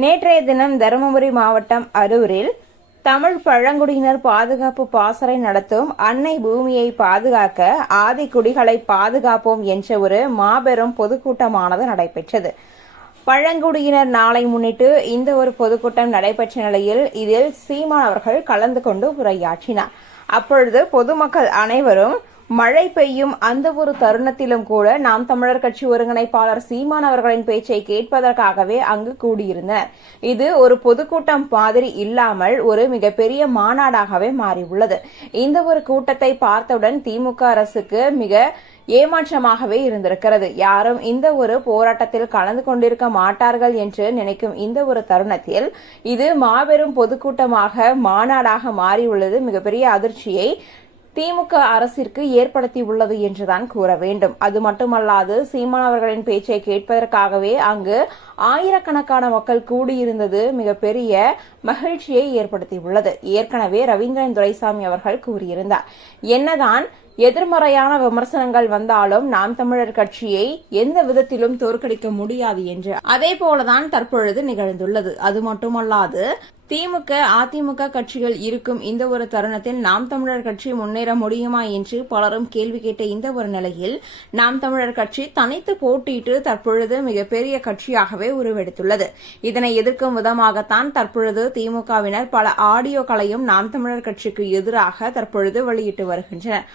நேற்றைய தினம் தருமபுரி மாவட்டம் அரூரில் தமிழ் பழங்குடியினர் பாதுகாப்பு பாசறை நடத்தும் அன்னை பூமியை பாதுகாக்க ஆதிக்குடிகளை பாதுகாப்போம் என்ற ஒரு மாபெரும் பொதுக்கூட்டமானது நடைபெற்றது. பழங்குடியினர் நாளை முன்னிட்டு இந்த ஒரு பொதுக்கூட்டம் நடைபெற்ற நிலையில் இதில் சீமான் அவர்கள் கலந்து கொண்டு உரையாற்றினார். அப்பொழுது பொதுமக்கள் அனைவரும் மழை பெய்யும் அந்த ஒரு தருணத்திலும் கூட நாம் தமிழர் கட்சி ஒருங்கிணைப்பாளர் சீமான் அவர்களின் பேச்சை கேட்பதற்காகவே அங்கு கூடியிருந்தனர். இது ஒரு பொதுக்கூட்டம் மாதிரி இல்லாமல் ஒரு மிகப்பெரிய மாநாடாகவே மாறியுள்ளது. இந்த ஒரு கூட்டத்தை பார்த்தவுடன் திமுக அரசுக்கு மிக ஏமாற்றமாகவே இருந்திருக்கிறது. யாரும் இந்த ஒரு போராட்டத்தில் கலந்து கொண்டிருக்க மாட்டார்கள் என்று நினைக்கும் இந்த ஒரு தருணத்தில் இது மாபெரும் பொதுக்கூட்டமாக மாநாடாக மாறியுள்ளது மிகப்பெரிய அதிர்ச்சியை திமுக அரசிற்கு ஏற்படுத்தியுள்ளது என்றுதான் கூற வேண்டும். அது மட்டுமல்லாது சீமான் அவர்களின் பேச்சை கேட்பதற்காகவே அங்கு ஆயிரக்கணக்கான மக்கள் கூடியிருந்தது மிகப்பெரிய மகிழ்ச்சியை ஏற்படுத்தியுள்ளது. ஏற்கனவே ரவீந்திரன் துரைசாமி அவர்கள் கூறியிருந்தார், என்னதான் எதிர்மறையான விமர்சனங்கள் வந்தாலும் நாம் தமிழர் கட்சியை எந்த விதத்திலும் தோற்கடிக்க முடியாது என்று. அதே போலதான் தற்பொழுது நிகழ்ந்துள்ளது. அது மட்டுமல்லாது திமுக அதிமுக கட்சிகள் இருக்கும் இந்த ஒரு தருணத்தில் நாம் தமிழர் கட்சி முன்னேற முடியுமா என்று பலரும் கேள்வி கேட்ட இந்த ஒரு நிலையில் நாம் தமிழர் கட்சி தனித்து போட்டியிட்டு தற்பொழுது மிகப்பெரிய கட்சியாகவே உருவெடுத்துள்ளது. இதனை எதிர்க்கும் விதமாகத்தான் தற்பொழுது திமுகவினர் பல ஆடியோக்களையும் நாம் தமிழர் கட்சிக்கு எதிராக தற்பொழுது வெளியிட்டு வருகின்றனர்.